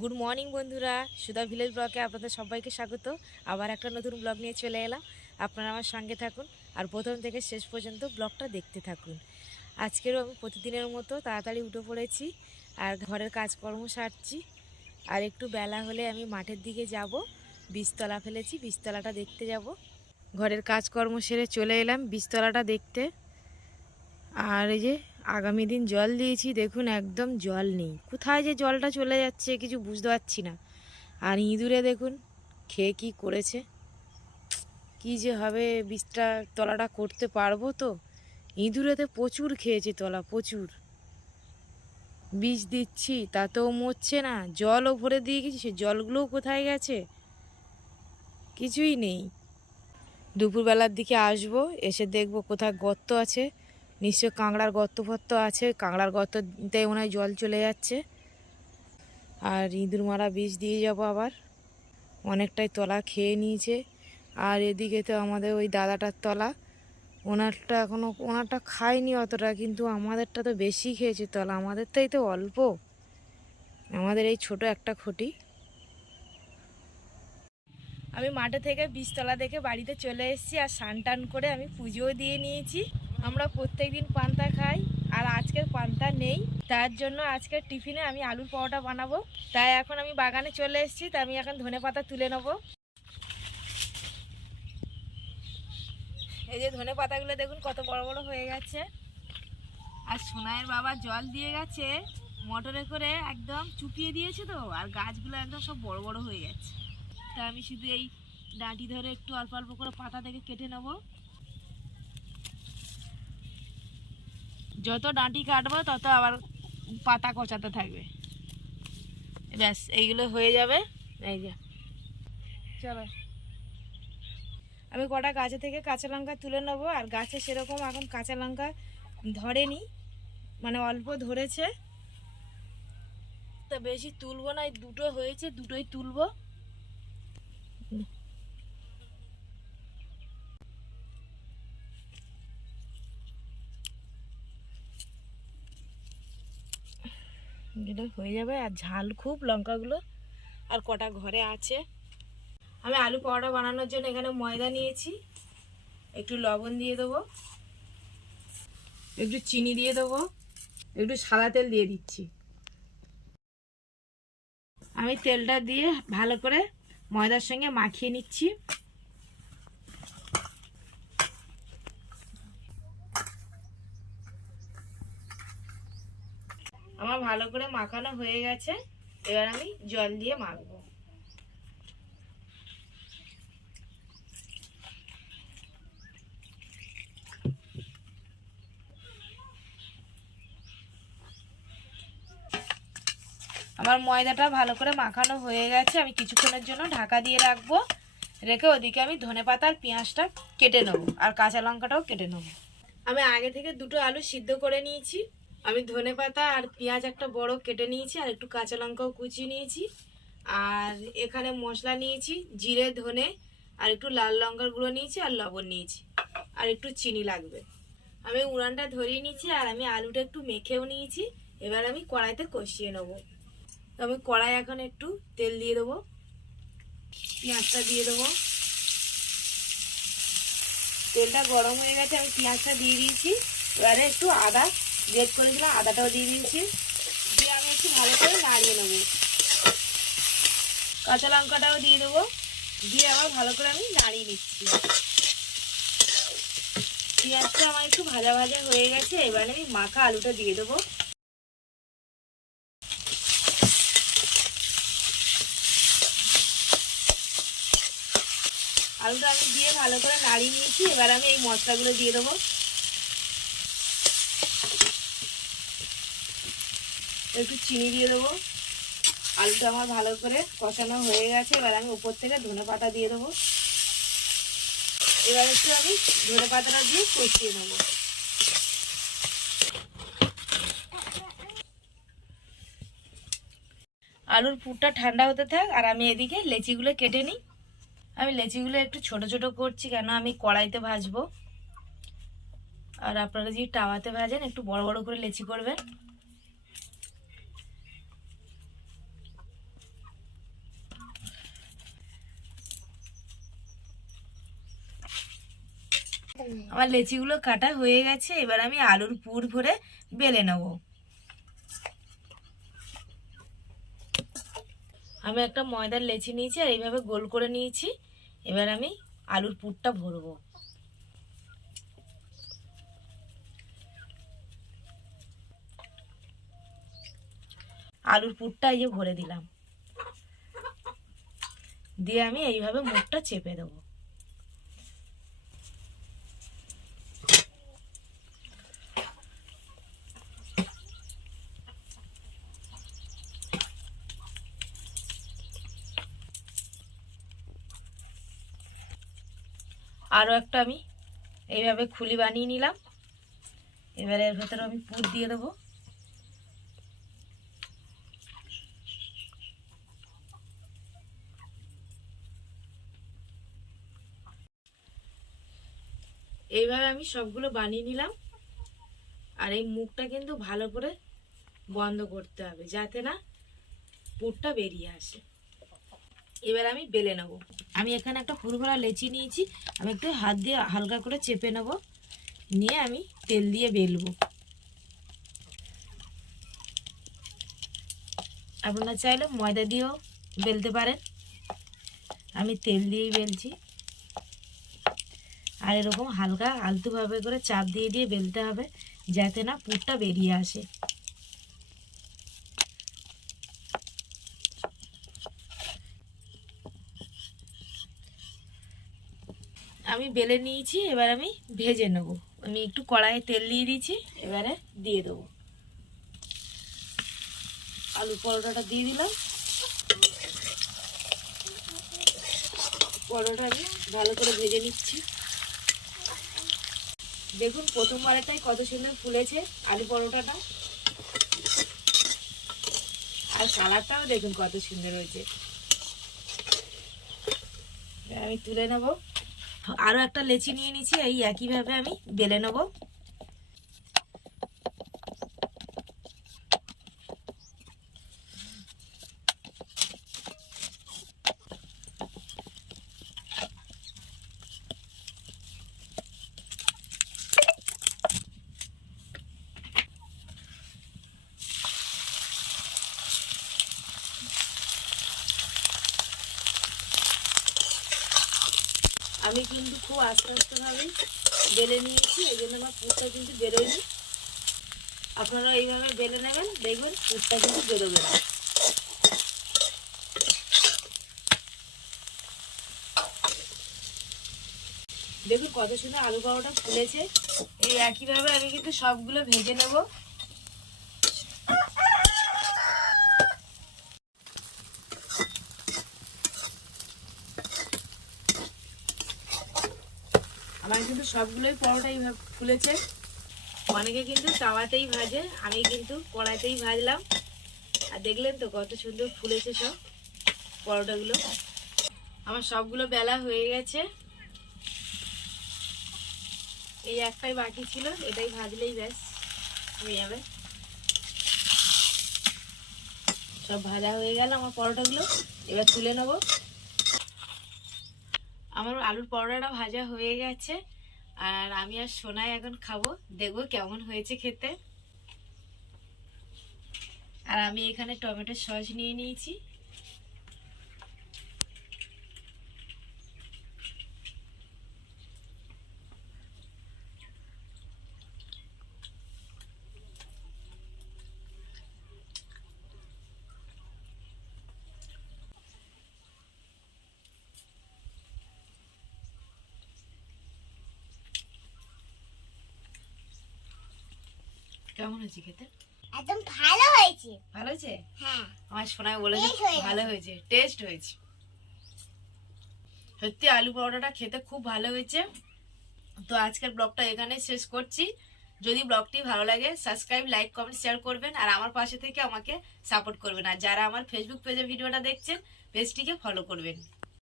Good morning বন্ধুরা। সুধা village ব্লগে আপনাদের সবাইকে স্বাগত। আবার একটা নতুন ব্লগ নিয়ে চলে এলাম। আপনারা আমার সঙ্গে থাকুন আর প্রথম থেকে শেষ পর্যন্ত ব্লগটা দেখতে থাকুন। আজকেরও আমি প্রতিদিনের মতো তাড়াতাড়ি উঠে পড়েছি আর ঘরের কাজকর্ম সারছি। আর একটু বেলা হলে আমি মাঠের দিকে যাব। বীজতলা ফেলেছি, বীজতলাটা দেখতে যাব। ঘরের কাজকর্ম সেরে চলে এলাম বীজতলাটা দেখতে। আর এই যে আগামী দিন জল দিয়েছি, দেখুন একদম জল নেই। কোথায় যে জলটা চলে যাচ্ছে কিছু বুঝতে পারছি না। আর ইঁদুরে দেখুন, খেয়ে কি করেছে। কি যে হবে বীজটা তলাটা করতে পারব তো। ইঁদুরেতে প্রচুর খেয়েছে তলা, প্রচুর। বীজ দিচ্ছি, তাতেও মরছে না। জলও ভরে দিয়ে গেছি, সে জলগুলোও কোথায় গেছে? কিছুই নেই। দুপুরবেলার দিকে আসব, এসে দেখব কোথায় গর্ত আছে। নিশ্চয় কাঁকড়ার গর্ত ফর্ত আছে, কাঁকড়ার গর্ততে মনে হয় জল চলে যাচ্ছে। আর ইঁদুর মারা বীজ দিয়ে যাব আবার। অনেকটাই তলা খেয়ে নিয়েছে। আর এদিকে তো আমাদের ওই দাদাটার তলা। ওনারটা এখনও ওনারটা খায়নি অতটা, কিন্তু আমাদেরটা তো বেশি খেয়েছে তলা। আমাদেরটাই তো অল্প। আমাদের এই ছোট একটা খুঁটি। আমি মাঠে থেকে বীজতলা দেখে বাড়িতে চলে এসেছি আর স্নান টান করে আমি পুজোও দিয়ে নিয়েছি। আমরা প্রত্যেক দিন পান্তা খাই, আর আজকের পান্তা নেই। তার জন্য আজকের টিফিনে আমি আলুর পরোটা বানাবো। তাই এখন আমি বাগানে চলে এসেছি, তাই আমি এখন ধনে পাতা তুলে নেব। এই যে ধনে পাতাগুলো দেখুন কত বড় বড় হয়ে গেছে। আর সোনাইয়ের বাবা জল দিয়ে গেছে, মোটরে করে একদম চুপিয়ে দিয়েছে তো, আর গাছগুলো একদম সব বড় বড় হয়ে গেছে। তা আমি শুধু এই ডাঁটি ধরে একটু অল্প অল্প করে পাতা থেকে কেটে নেব। যত ডাঁটি কাটবো, তত আবার পাতা কচাতে থাকবে। ব্যাস, এইগুলো হয়ে যাবে। এই যে। চলো। আমি কটা গাছে থেকে কাঁচা লঙ্কা তুলে নেব, আর গাছে সেরকম এখন কাঁচা লঙ্কা ধরেনি মানে অল্প ধরেছে। তা বেশি তুলবো না দুটো হয়েছে, দুটোই তুলবো। এগুলো হয়ে যাবে। আর ঝাল খুব, লঙ্কাগুলো আর কটা ঘরে আছে। আমি আলু পরোটা বানানোর জন্য এখানে ময়দা নিয়েছি। একটু লবণ দিয়ে দেবো। একটু চিনি দিয়ে দেবো। একটু সাদা তেল দিয়ে দিচ্ছি। আমি তেলটা দিয়ে ভালো করে ময়দার সঙ্গে মাখিয়ে নিচ্ছি। আমার ভালো করে মাখানো হয়ে গেছে। এবার আমি জল দিয়ে মাখবো। আমার ময়দাটা ভালো করে মাখানো হয়ে গেছে। আমি কিছুক্ষণের জন্য ঢাকা দিয়ে রাখব। রেখে ওদিকে আমি ধনে পাতা আর পেঁয়াজটা কেটে নেব। আর কাঁচা লঙ্কাটাও কেটে নেব। আমি আগে থেকে দুটো আলু সিদ্ধ করে নিয়েছি। আমি ধনে পাতা আর পেঁয়াজ একটা বড় কেটে নিয়েছি আর একটু কাঁচা লঙ্কাও কুচিয়ে নিয়েছি। আর এখানে মশলা নিয়েছি, জিরে, ধনে আর একটু লাল লঙ্কার গুঁড়ো নিয়েছি আর লবণ নিয়েছি। আর একটু চিনি লাগবে। আমি উড়ানটা ধরিয়ে নিয়েছি আর আমি আলুটা একটু মেখেও নিয়েছি। এবার আমি কড়াইতে কষিয়ে নেব। আমি কড়াই এখন একটু তেল দিয়ে দেবো। পেঁয়াজটা দিয়ে দেবো। তেলটা গরম হয়ে গেছে, আমি পেঁয়াজটা দিয়ে দিয়েছি। এবারে একটু আদা গ্রেট করেছিলাম আদাটাও দিয়ে দিয়েছি। দিয়ে আমি একটু ভালো করে নাড়িয়ে নেব। কাঁচা লঙ্কাটাও দিয়ে দেবো। দিয়ে আবার ভালো করে আমি নাড়িয়ে নিচ্ছি। পেঁয়াজটা আমার একটু ভাজা ভাজা হয়ে গেছে, এবারে আমি মাখা আলুটা দিয়ে দেবো। আলুটা আমি দিয়ে ভালো করে নাড়িয়ে নিয়েছি, এবার আমি এই মশলাগুলো দিয়ে দেবো। একটু চিনি দিয়ে দেবো। আলুটা আমার ভালো করে কষানো হয়ে গেছে। এবার আমি উপর থেকে ধনে পাতা দিয়ে দেবো। এবার একটু আমি ধনে পাতাটা দিয়ে কষিয়ে নেব। আলুর পুরটা ঠান্ডা হতে থাক, আর আমি এদিকে লেচিগুলো কেটে নিই। আমি লেচিগুলো একটু ছোট ছোট করছি, কেন আমি কড়াইতে ভাজবো। আর আপনারা যদি টাওয়াতে ভাজেন, একটু বড় বড় করে লেচি করবেন। আমার লেচিগুলো কাটা হয়ে গেছে, এবার আমি আলুর পুর ভরে বেলে নেব। আমি একটা ময়দার লেচি নিয়েছি আর এইভাবে গোল করে নিয়েছি, এবার আমি আলুর পুরটা ভরবো। আলুর পুরটা এই যে ভরে দিলাম। দিয়ে আমি এইভাবে মুখটা চেপে দেবো। আরও একটা আমি এইভাবে খুলি বানিয়ে নিলাম। এবারে এর ভেতরে আমি পুর দিয়ে দেবো। এইভাবে আমি সবগুলো বানিয়ে নিলাম। আর এই মুখটা কিন্তু ভালো করে বন্ধ করতে হবে, যাতে না পুরটা বেরিয়ে আসে। এবার আমি বেলে নেব। আমি এখানে একটা ফুরভরা লেচি নিয়েছি। আমি একটু হাত দিয়ে হালকা করে চেপে নেব। নিয়ে আমি তেল দিয়ে বেলবো। আপনারা চাইলে ময়দা দিয়েও বেলতে পারেন। আমি তেল দিয়েই বেলছি। আর এরকম হালকা আলতুভাবে করে চাপ দিয়ে দিয়ে বেলতে হবে, যাতে না পুরটা বেরিয়ে আসে। আমি বেলে নিয়েছি, এবার আমি ভেজে নেব। আমি একটু কড়াইয়ে তেল দিয়ে দিয়েছি, এবারে দিয়ে দেবো। আলু পরোটাটা দিয়ে দিলাম। পরোটা আমি ভালো করে ভেজে নিচ্ছি। দেখুন প্রথমবারেটাই কত সুন্দর ফুলেছে আলু পরোটাটা। আর কালারটাও দেখুন কত সুন্দর হয়েছে। আমি তুলে নেব। আরও একটা লেচি নিয়ে নিচ্ছি এই একইভাবে আমি বেলে নেব। আমি কিন্তু খুব আস্তে আস্তে ভাবে বেলে নিয়েছি, এই জন্য আমার পুরটা কিন্তু বেরোয়নি। আপনারা এইভাবে বেলে নেবেন, দেখবেন পুরটা কিন্তু বেরোবে না। দেখুন কত সুন্দর আলু পরোটা ফুলেছে। এই একইভাবে আমি কিন্তু সবগুলো ভেজে নেব। আমার কিন্তু সবগুলোই পরোটাই ফুলেছে। অনেকে কিন্তু তাওয়াতেই ভাজে, আমি কিন্তু কড়াইতেই ভাজলাম। আর দেখলেন তো কত সুন্দর ফুলেছে সব পরোটাগুলো। আমার সবগুলো বেলা হয়ে গেছে। এই একটাই বাকি ছিল, এটাই ভাজলেই ব্যাস, হয়ে যাবে। সব ভাজা হয়ে গেল আমার পরোটাগুলো, এবার তুলে নেব। আমার আলুর পরোটাটা ভাজা হয়ে গেছে। আর আমি আর সোনায় এখন খাব। দেখব কেমন হয়েছে খেতে। আর আমি এখানে টমেটো সস নিয়ে নিয়েছি। কেমন হয়েছে খেতে? একদম ভালো হয়েছে। ভালো হয়েছে? হ্যাঁ। আমার সোনাই বলেছে ভালো হয়েছে টেস্ট হয়েছে। সত্যি আলু পরোটাটা খেতে খুব ভালো হয়েছে। তো আজকের ব্লগটা এখানে শেষ করছি। যদি ব্লগটি ভালো লাগে সাবস্ক্রাইব লাইক কমেন্ট শেয়ার করবেন আর আমার পাশে থেকে আমাকে সাপোর্ট করবেন। আর যারা আমার ফেসবুক পেজে ভিডিওটা দেখছেন পেজটিকে ফলো করবেন।